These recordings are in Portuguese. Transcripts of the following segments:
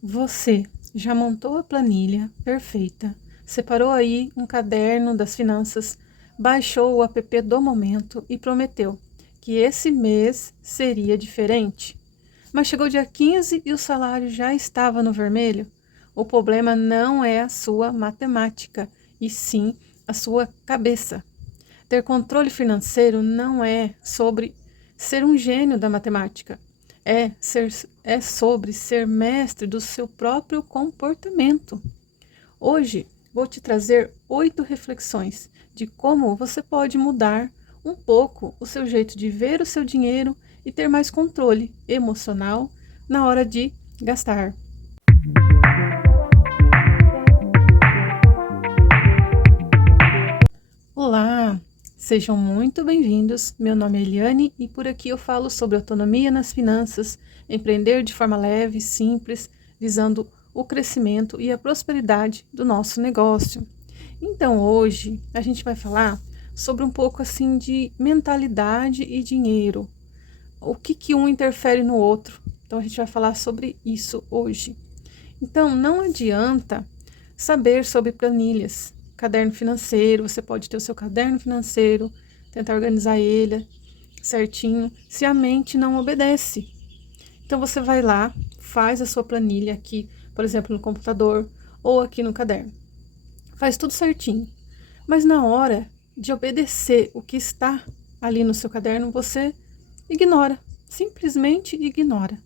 Você já montou a planilha perfeita, separou aí um caderno das finanças, baixou o app do momento e prometeu que esse mês seria diferente. Mas chegou dia 15 e o salário já estava no vermelho? O problema não é a sua matemática, e sim a sua cabeça. Ter controle financeiro não é sobre ser um gênio da matemática. É sobre ser mestre do seu próprio comportamento. Hoje vou te trazer 8 reflexões de como você pode mudar um pouco o seu jeito de ver o seu dinheiro e ter mais controle emocional na hora de gastar. Olá, sejam muito bem-vindos. Meu nome é Eliane e por aqui eu falo sobre autonomia nas finanças, empreender de forma leve, simples, visando o crescimento e a prosperidade do nosso negócio. Então, hoje a gente vai falar sobre um pouco assim de mentalidade e dinheiro. O que um interfere no outro. Então, a gente vai falar sobre isso hoje. Então, não adianta saber sobre planilhas, caderno financeiro, você pode ter o seu caderno financeiro, tentar organizar ele certinho, se a mente não obedece. Então, você vai lá, faz a sua planilha aqui, por exemplo, no computador ou aqui no caderno. Faz tudo certinho. Mas na hora de obedecer o que está ali no seu caderno, você ignora, simplesmente ignora.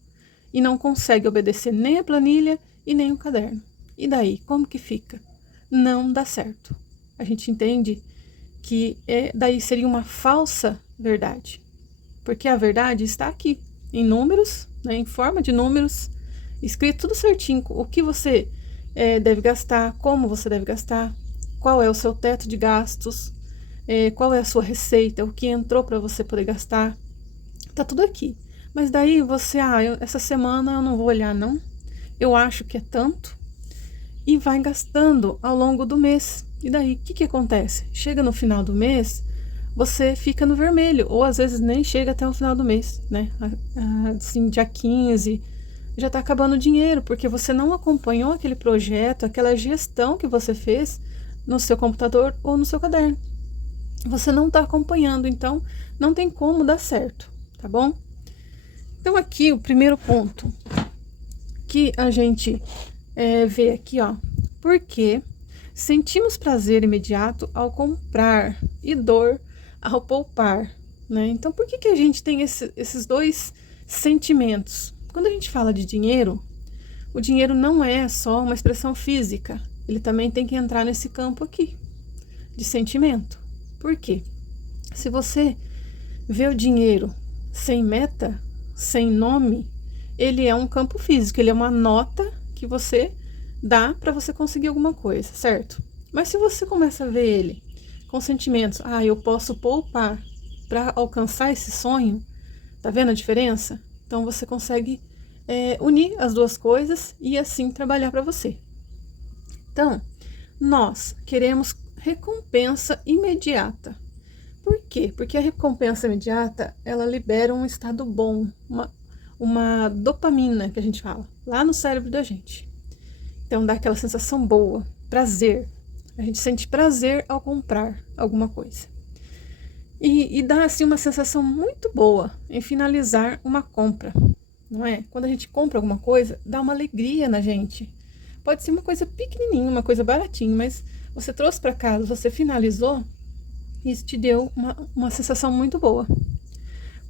E não consegue obedecer nem a planilha e nem o caderno. E daí, como que fica? Não dá certo. A gente entende que daí seria uma falsa verdade. Porque a verdade está aqui, em números, né, em forma de números, escrito tudo certinho, o que você deve gastar, como você deve gastar, qual é o seu teto de gastos, qual é a sua receita, o que entrou para você poder gastar, tá tudo aqui. Mas daí você, essa semana eu não vou olhar não, eu acho que é tanto, e vai gastando ao longo do mês. E daí, o que acontece? Chega no final do mês, você fica no vermelho, ou às vezes nem chega até o final do mês, né? Assim, dia 15, já tá acabando o dinheiro, porque você não acompanhou aquele projeto, aquela gestão que você fez no seu computador ou no seu caderno. Você não tá acompanhando, então não tem como dar certo, tá bom? Então aqui o primeiro ponto que a gente vê aqui, ó, porque sentimos prazer imediato ao comprar e dor ao poupar, né? Então, por que a gente tem esses dois sentimentos? Quando a gente fala de dinheiro, o dinheiro não é só uma expressão física, ele também tem que entrar nesse campo aqui, de sentimento. Por quê? Se você vê o dinheiro sem meta, sem nome, ele é um campo físico, ele é uma nota que você dá para você conseguir alguma coisa, certo? Mas se você começa a ver ele com sentimentos, eu posso poupar para alcançar esse sonho, tá vendo a diferença? Então você consegue unir as duas coisas e assim trabalhar para você. Então, nós queremos recompensa imediata. Por quê? Porque a recompensa imediata, ela libera um estado bom, uma dopamina, que a gente fala, lá no cérebro da gente. Então dá aquela sensação boa, prazer. A gente sente prazer ao comprar alguma coisa. E dá assim uma sensação muito boa em finalizar uma compra, não é? Quando a gente compra alguma coisa, dá uma alegria na gente. Pode ser uma coisa pequenininha, uma coisa baratinha, mas você trouxe para casa, você finalizou, isso te deu uma sensação muito boa.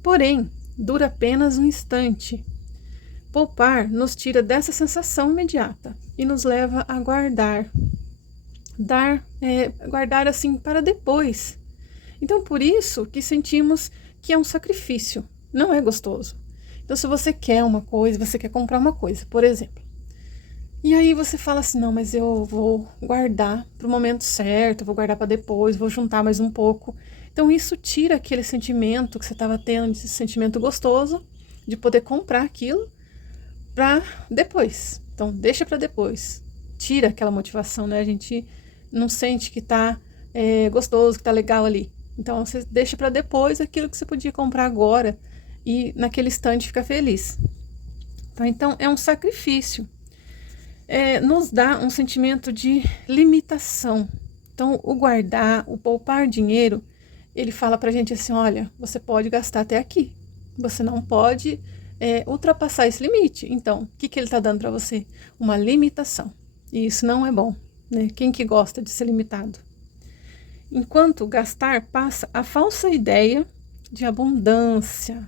Porém, dura apenas um instante. Poupar nos tira dessa sensação imediata e nos leva a guardar. Guardar assim para depois. Então, por isso que sentimos que é um sacrifício, não é gostoso. Então, se você quer uma coisa, você quer comprar uma coisa, por exemplo, e aí você fala assim, não, mas eu vou guardar para o momento certo, vou guardar para depois, vou juntar mais um pouco. Então, isso tira aquele sentimento que você estava tendo, esse sentimento gostoso de poder comprar aquilo para depois. Então, deixa para depois. Tira aquela motivação, né? A gente não sente que tá gostoso, que tá legal ali. Então, você deixa para depois aquilo que você podia comprar agora e naquele instante ficar feliz. Então, é um sacrifício. nos dá um sentimento de limitação. Então, o guardar, o poupar dinheiro, ele fala pra gente assim, olha, você pode gastar até aqui, você não pode ultrapassar esse limite. Então, o que ele está dando para você? Uma limitação. E isso não é bom, né? Quem que gosta de ser limitado? Enquanto gastar passa a falsa ideia de abundância.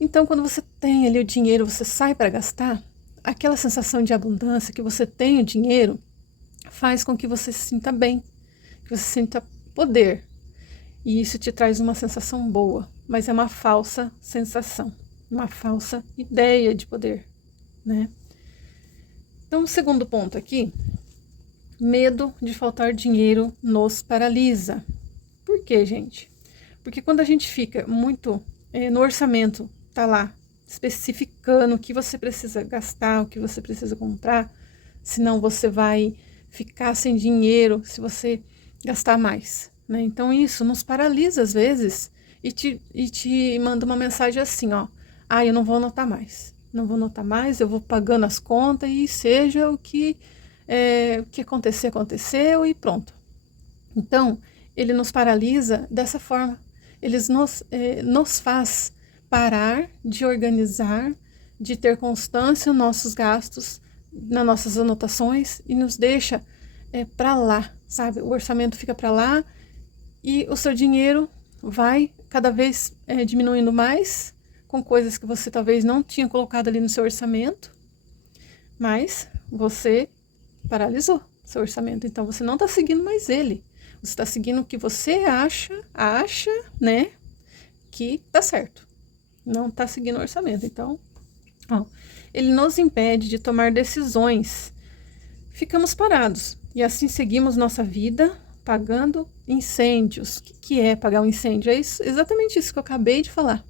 Então, quando você tem ali o dinheiro, você sai para gastar, aquela sensação de abundância, que você tem o dinheiro, faz com que você se sinta bem, que você sinta poder. E isso te traz uma sensação boa, mas é uma falsa sensação, uma falsa ideia de poder, né? Então, o segundo ponto aqui, medo de faltar dinheiro nos paralisa. Por quê, gente? Porque quando a gente fica muito no orçamento, tá lá especificando o que você precisa gastar, o que você precisa comprar, senão você vai ficar sem dinheiro se você gastar mais, né? Então isso nos paralisa às vezes e te manda uma mensagem assim, ó, eu não vou anotar mais, não vou anotar mais, eu vou pagando as contas e seja o que acontecer, aconteceu e pronto. Então, ele nos paralisa dessa forma, ele nos faz parar de organizar, de ter constância nos nossos gastos, nas nossas anotações e nos deixa para lá, sabe? O orçamento fica para lá e o seu dinheiro vai cada vez diminuindo mais com coisas que você talvez não tinha colocado ali no seu orçamento, mas você paralisou seu orçamento, então você não está seguindo mais ele. Você está seguindo o que você acha, né, que tá certo. Não está seguindo o orçamento. Então, ele nos impede de tomar decisões. Ficamos parados e assim seguimos nossa vida pagando incêndios. O que é pagar um incêndio? É exatamente isso que eu acabei de falar.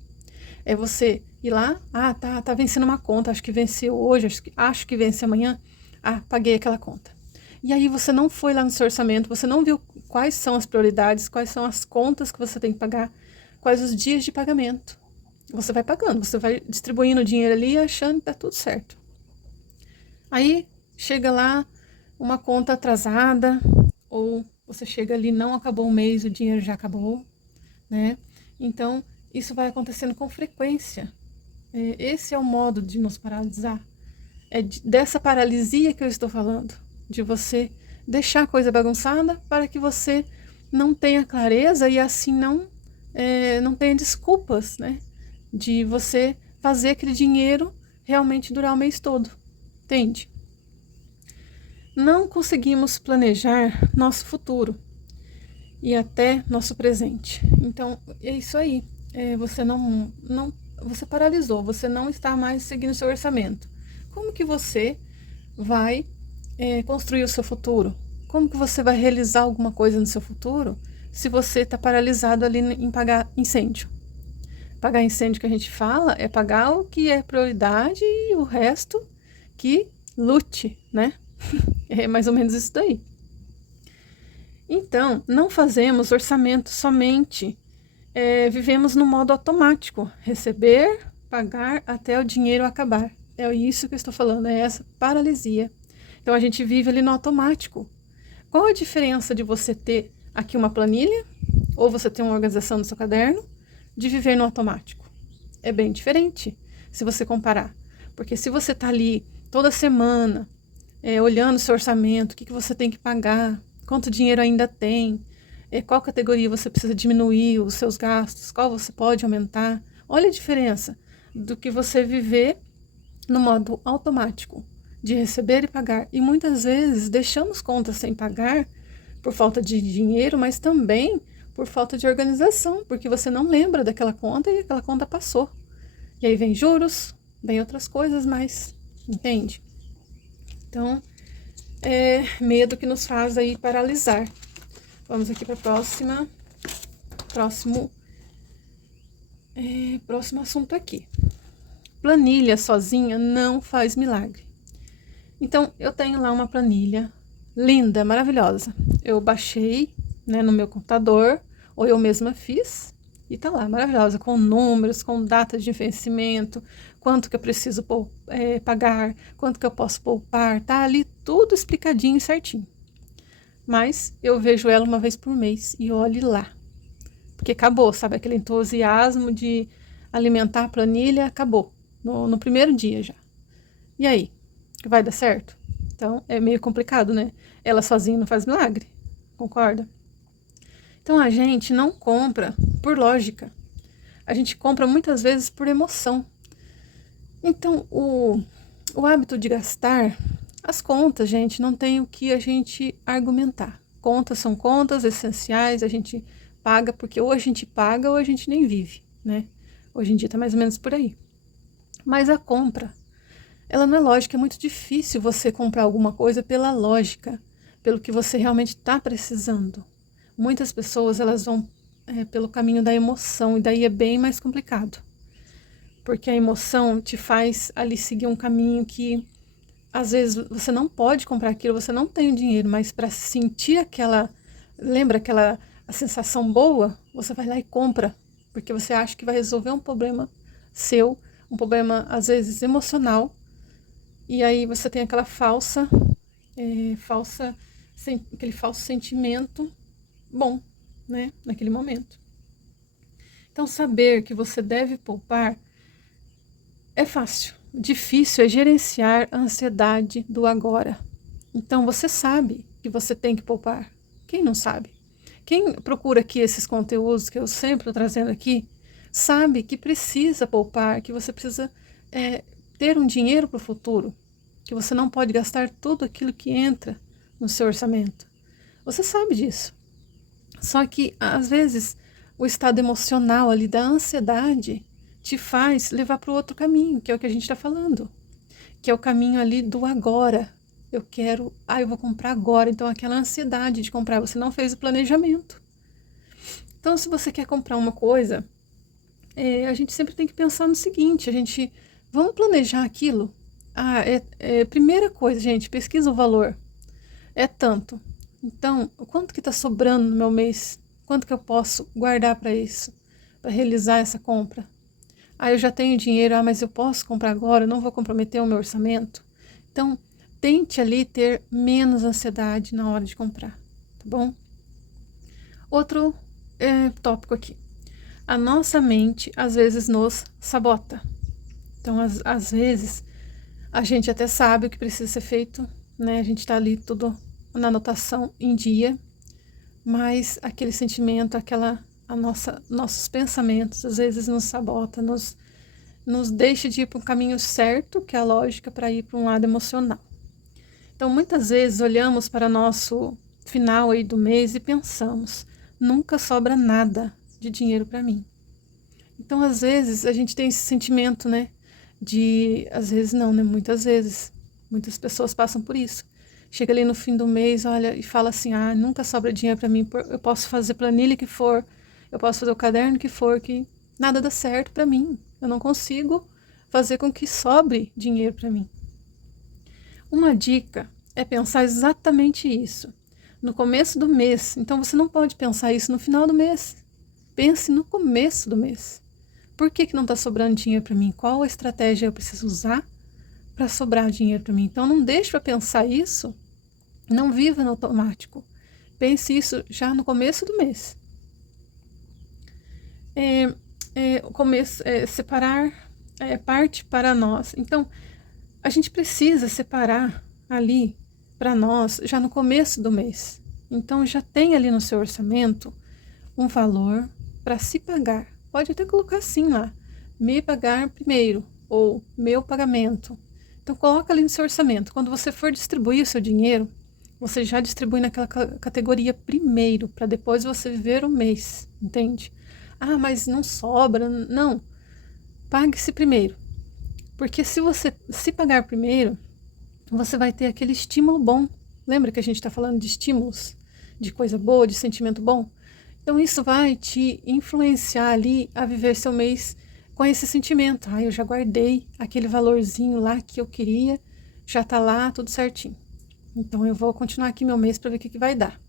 É você ir lá, tá vencendo uma conta, acho que venceu hoje, acho que vence amanhã. Paguei aquela conta. E aí você não foi lá no seu orçamento, você não viu quais são as prioridades, quais são as contas que você tem que pagar, quais os dias de pagamento. Você vai pagando, você vai distribuindo o dinheiro ali achando que tá tudo certo. Aí chega lá uma conta atrasada, ou você chega ali, não acabou o mês, o dinheiro já acabou, né? Então, isso vai acontecendo com frequência. Esse é o modo de nos paralisar. É dessa paralisia que eu estou falando, de você deixar a coisa bagunçada para que você não tenha clareza e assim não tenha desculpas, né? De você fazer aquele dinheiro realmente durar o mês todo, entende? Não conseguimos planejar nosso futuro e até nosso presente. Então, é isso aí. Você paralisou, você não está mais seguindo seu orçamento. Como que você vai construir o seu futuro? Como que você vai realizar alguma coisa no seu futuro se você está paralisado ali em pagar incêndio? Pagar incêndio que a gente fala é pagar o que é prioridade e o resto que lute, né? É mais ou menos isso daí. Então, não fazemos orçamento somente, vivemos no modo automático, receber, pagar até o dinheiro acabar. É isso que eu estou falando, é essa paralisia. Então, a gente vive ali no automático. Qual a diferença de você ter aqui uma planilha, ou você ter uma organização no seu caderno, de viver no automático? É bem diferente, se você comparar. Porque se você está ali toda semana, olhando o seu orçamento, o que você tem que pagar, quanto dinheiro ainda tem, qual categoria você precisa diminuir os seus gastos, qual você pode aumentar. Olha a diferença do que você viver no modo automático, de receber e pagar. E muitas vezes deixamos contas sem pagar por falta de dinheiro, mas também por falta de organização, porque você não lembra daquela conta e aquela conta passou. E aí vem juros, vem outras coisas mais, entende? Então, é medo que nos faz aí paralisar. Vamos aqui para próximo assunto aqui. Planilha sozinha não faz milagre. Então, eu tenho lá uma planilha linda, maravilhosa. Eu baixei, né, no meu computador, ou eu mesma fiz, e tá lá, maravilhosa, com números, com data de vencimento, quanto que eu preciso pagar, quanto que eu posso poupar, tá ali tudo explicadinho e certinho. Mas eu vejo ela uma vez por mês e olhe lá. Porque acabou, sabe? Aquele entusiasmo de alimentar a planilha, acabou. No primeiro dia já. E aí? Vai dar certo? Então, é meio complicado, né? Ela sozinha não faz milagre. Concorda? Então, a gente não compra por lógica. A gente compra muitas vezes por emoção. Então, o hábito de gastar, as contas, gente, não tem o que a gente argumentar. Contas são contas essenciais, a gente paga, porque ou a gente paga ou a gente nem vive, né? Hoje em dia tá mais ou menos por aí. Mas a compra, ela não é lógica, é muito difícil você comprar alguma coisa pela lógica, pelo que você realmente está precisando. Muitas pessoas, elas vão pelo caminho da emoção, e daí é bem mais complicado. Porque a emoção te faz ali seguir um caminho que, às vezes, você não pode comprar aquilo, você não tem o dinheiro, mas para sentir lembra aquela a sensação boa, você vai lá e compra, porque você acha que vai resolver um problema seu, um problema, às vezes, emocional, e aí você tem aquela aquele falso sentimento bom, né, naquele momento. Então, saber que você deve poupar é fácil. Difícil é gerenciar a ansiedade do agora. Então, você sabe que você tem que poupar. Quem não sabe? Quem procura aqui esses conteúdos que eu sempre estou trazendo aqui, sabe que precisa poupar, que você precisa ter um dinheiro para o futuro, que você não pode gastar tudo aquilo que entra no seu orçamento. Você sabe disso. Só que, às vezes, o estado emocional ali da ansiedade te faz levar para o outro caminho, que é o que a gente está falando, que é o caminho ali do agora. Eu vou comprar agora. Então, aquela ansiedade de comprar, você não fez o planejamento. Então, se você quer comprar uma coisa, a gente sempre tem que pensar no seguinte, vamos planejar aquilo? Primeira coisa, gente, pesquisa o valor. É tanto. Então, quanto que está sobrando no meu mês? Quanto que eu posso guardar para isso? Para realizar essa compra? Eu já tenho dinheiro, mas eu posso comprar agora, eu não vou comprometer o meu orçamento. Então, tente ali ter menos ansiedade na hora de comprar, tá bom? Outro tópico aqui. A nossa mente, às vezes, nos sabota. Então, às vezes, a gente até sabe o que precisa ser feito, né? A gente está ali tudo na anotação em dia, mas aquele sentimento, nossos pensamentos, às vezes nos sabota, nos deixa de ir para um caminho certo, que é a lógica, para ir para um lado emocional. Então, muitas vezes olhamos para nosso final aí do mês e pensamos, nunca sobra nada de dinheiro para mim. Então, às vezes, a gente tem esse sentimento, né? Às vezes não, né? Muitas vezes. Muitas pessoas passam por isso. Chega ali no fim do mês, olha, e fala assim, nunca sobra dinheiro para mim, eu posso fazer planilha que for, eu posso fazer o caderno que for, que nada dá certo para mim. Eu não consigo fazer com que sobre dinheiro para mim. Uma dica é pensar exatamente isso. No começo do mês. Então, você não pode pensar isso no final do mês. Pense no começo do mês. Por que não está sobrando dinheiro para mim? Qual a estratégia eu preciso usar para sobrar dinheiro para mim? Então, não deixe para pensar isso. Não viva no automático. Pense isso já no começo do mês. Separar parte para nós. Então, a gente precisa separar ali para nós já no começo do mês. Então, já tem ali no seu orçamento um valor para se pagar. Pode até colocar assim lá, me pagar primeiro, ou meu pagamento. Então, coloca ali no seu orçamento. Quando você for distribuir o seu dinheiro, você já distribui naquela categoria primeiro, para depois você viver o mês, entende? Mas não sobra. Não. Pague-se primeiro. Porque se você se pagar primeiro, você vai ter aquele estímulo bom. Lembra que a gente está falando de estímulos? De coisa boa, de sentimento bom? Então, isso vai te influenciar ali a viver seu mês com esse sentimento. Eu já guardei aquele valorzinho lá que eu queria, já está lá, tudo certinho. Então, eu vou continuar aqui meu mês para ver o que vai dar.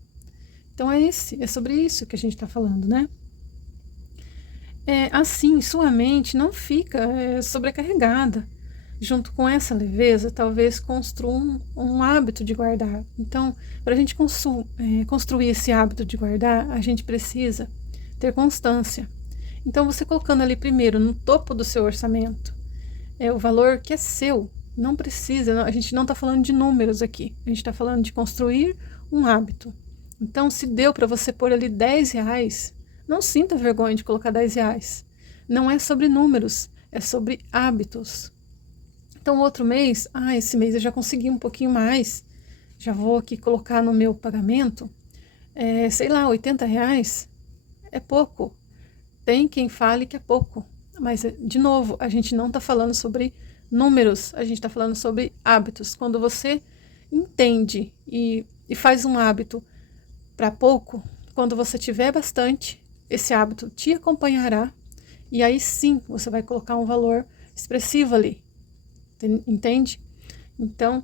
Então, é sobre isso que a gente está falando, né? Assim, sua mente não fica sobrecarregada. Junto com essa leveza, talvez construa um hábito de guardar. Então, para a gente construir esse hábito de guardar, a gente precisa ter constância. Então, você colocando ali primeiro, no topo do seu orçamento, o valor que é seu. Não precisa, a gente não está falando de números aqui, a gente está falando de construir um hábito. Então, se deu para você pôr ali R$ 10, não sinta vergonha de colocar R$ 10. Não é sobre números, é sobre hábitos. Então, outro mês, esse mês eu já consegui um pouquinho mais, já vou aqui colocar no meu pagamento, sei lá, R$ 80, é pouco. Tem quem fale que é pouco, mas, de novo, a gente não está falando sobre números, a gente está falando sobre hábitos. Quando você entende e faz um hábito para pouco, quando você tiver bastante, esse hábito te acompanhará e aí sim você vai colocar um valor expressivo ali, entende? Então,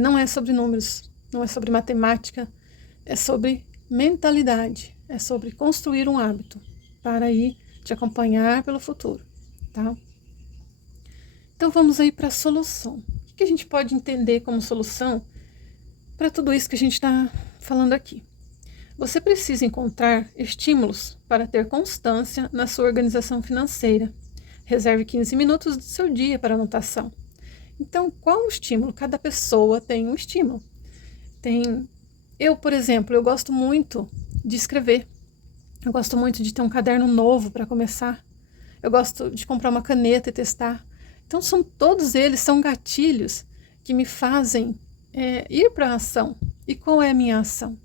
não é sobre números, não é sobre matemática, é sobre mentalidade, é sobre construir um hábito para aí te acompanhar pelo futuro, tá? Então vamos aí para a solução. O que a gente pode entender como solução para tudo isso que a gente está falando aqui? Você precisa encontrar estímulos para ter constância na sua organização financeira. Reserve 15 minutos do seu dia para anotação. Então, qual o estímulo? Cada pessoa tem um estímulo. Eu, por exemplo, eu gosto muito de escrever. Eu gosto muito de ter um caderno novo para começar. Eu gosto de comprar uma caneta e testar. Então, todos eles são gatilhos que me fazem ir para a ação. E qual é a minha ação?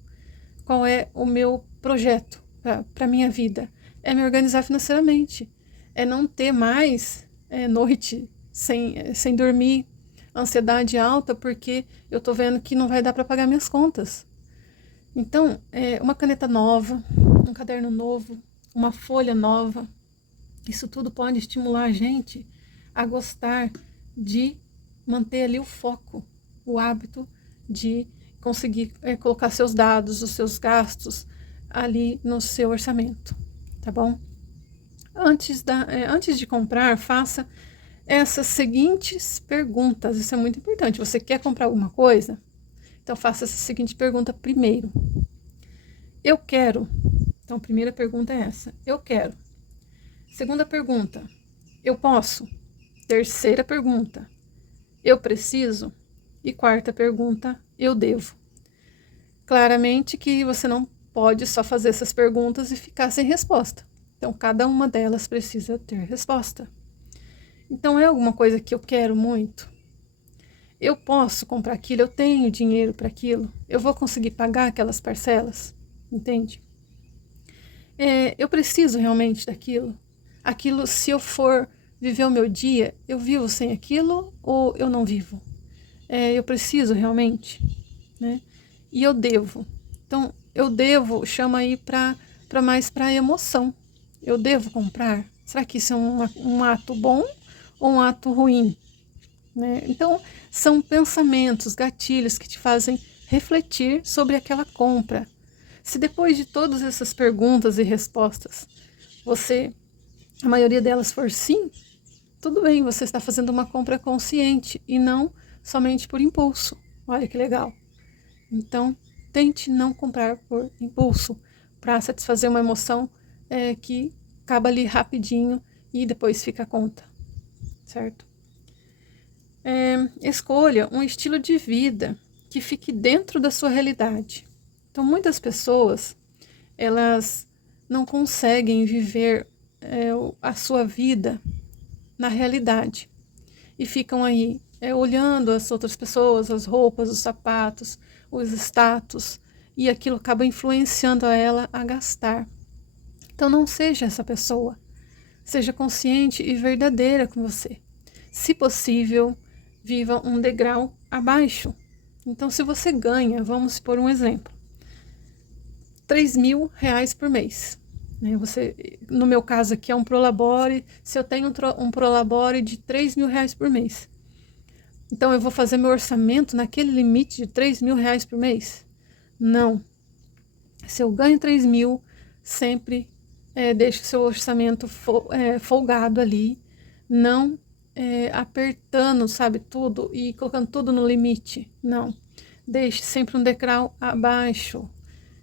Qual é o meu projeto para a minha vida? É me organizar financeiramente. É não ter mais noite sem dormir, ansiedade alta, porque eu estou vendo que não vai dar para pagar minhas contas. Então, uma caneta nova, um caderno novo, uma folha nova, isso tudo pode estimular a gente a gostar de manter ali o foco, o hábito de conseguir colocar seus dados, os seus gastos ali no seu orçamento, tá bom? Antes de comprar, faça essas seguintes perguntas, isso é muito importante. Você quer comprar alguma coisa? Então, faça essa seguinte pergunta primeiro. Eu quero. Então, a primeira pergunta é essa. Eu quero. Segunda pergunta. Eu posso? Terceira pergunta. Eu preciso? E quarta pergunta. Eu devo. Claramente que você não pode só fazer essas perguntas e ficar sem resposta. Então, cada uma delas precisa ter resposta. Então, é alguma coisa que eu quero muito? Eu posso comprar aquilo? Eu tenho dinheiro para aquilo? Eu vou conseguir pagar aquelas parcelas? Entende? Eu preciso realmente daquilo? Aquilo, se eu for viver o meu dia, eu vivo sem aquilo ou eu não vivo? Eu preciso realmente, né? E eu devo. Então, eu devo, chama aí mais para emoção. Eu devo comprar? Será que isso é um ato bom ou um ato ruim? Né? Então, são pensamentos, gatilhos que te fazem refletir sobre aquela compra. Se depois de todas essas perguntas e respostas, a maioria delas for sim, tudo bem, você está fazendo uma compra consciente e não somente por impulso. Olha que legal. Então, tente não comprar por impulso, para satisfazer uma emoção que acaba ali rapidinho e depois fica a conta, certo? Escolha um estilo de vida que fique dentro da sua realidade. Então, muitas pessoas, elas não conseguem viver a sua vida na realidade e ficam aí olhando as outras pessoas, as roupas, os sapatos, os status, e aquilo acaba influenciando ela a gastar. Então, não seja essa pessoa. Seja consciente e verdadeira com você. Se possível, viva um degrau abaixo. Então, se você ganha, vamos por um exemplo, R$ 3.000 por mês. Né? No meu caso aqui é um Prolabore, se eu tenho um Prolabore de R$ 3.000 por mês. Então, eu vou fazer meu orçamento naquele limite de R$ 3.000 por mês? Não. Se eu ganho 3.000, sempre deixe o seu orçamento folgado ali, não apertando, sabe, tudo e colocando tudo no limite. Não, deixe sempre um degrau abaixo.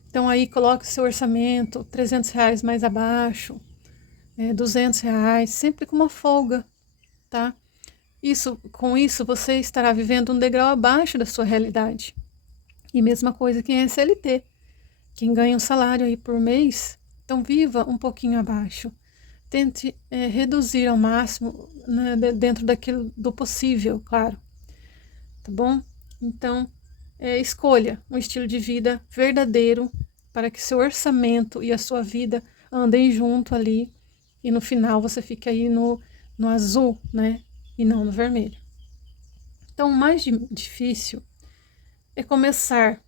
Então aí coloque o seu orçamento, R$ 300 mais abaixo, R$ 200, sempre com uma folga, tá? Com isso você estará vivendo um degrau abaixo da sua realidade. E mesma coisa quem é CLT, quem ganha um salário aí por mês, então viva um pouquinho abaixo. Tente reduzir ao máximo, né, dentro daquilo do possível, claro. Tá bom? Então, escolha um estilo de vida verdadeiro para que seu orçamento e a sua vida andem junto ali e no final você fique aí no azul, né? E não no vermelho. Então, o mais difícil é começar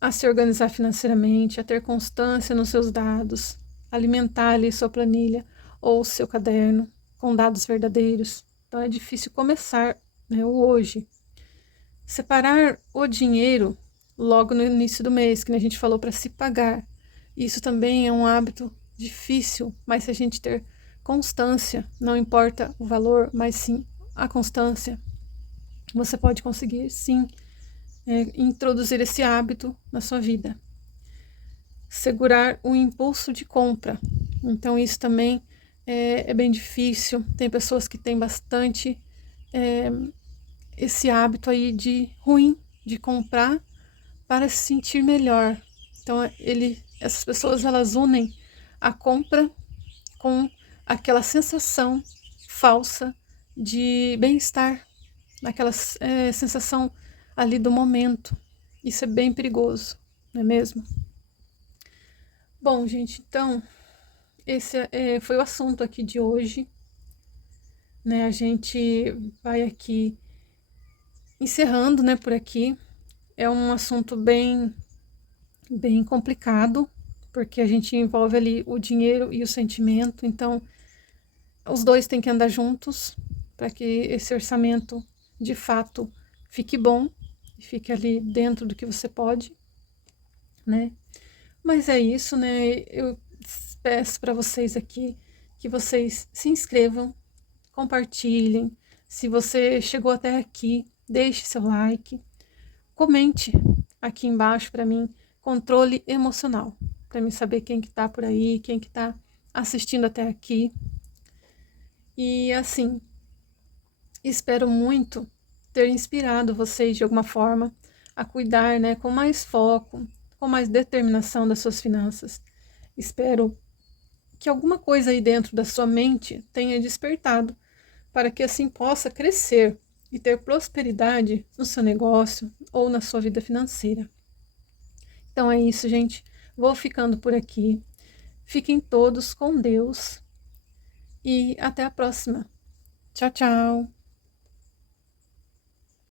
a se organizar financeiramente, a ter constância nos seus dados, alimentar ali sua planilha ou seu caderno com dados verdadeiros. Então é difícil começar, né, o hoje. Separar o dinheiro logo no início do mês, que a gente falou, para se pagar. Isso também é um hábito difícil, mas se a gente ter constância, não importa o valor, mas sim a constância, você pode conseguir sim introduzir esse hábito na sua vida. Segurar o impulso de compra. Então isso também é bem difícil. Tem pessoas que têm bastante esse hábito aí ruim de comprar para se sentir melhor. Então essas pessoas elas unem a compra com aquela sensação falsa de bem-estar, aquela sensação ali do momento. Isso é bem perigoso, não é mesmo? Bom, gente, então esse foi o assunto aqui de hoje, né? A gente vai aqui encerrando, né, por aqui. É um assunto bem complicado, porque a gente envolve ali o dinheiro e o sentimento, então os dois têm que andar juntos para que esse orçamento de fato fique bom, fique ali dentro do que você pode, né? Mas é isso, né? Eu peço para vocês aqui que vocês se inscrevam, compartilhem. Se você chegou até aqui, deixe seu like, comente aqui embaixo para mim, controle emocional, para mim saber quem que tá por aí, quem que tá assistindo até aqui. E assim, espero muito ter inspirado vocês de alguma forma a cuidar, né, com mais foco, com mais determinação das suas finanças. Espero que alguma coisa aí dentro da sua mente tenha despertado para que assim possa crescer e ter prosperidade no seu negócio ou na sua vida financeira. Então é isso, gente. Vou ficando por aqui. Fiquem todos com Deus e até a próxima. Tchau, tchau.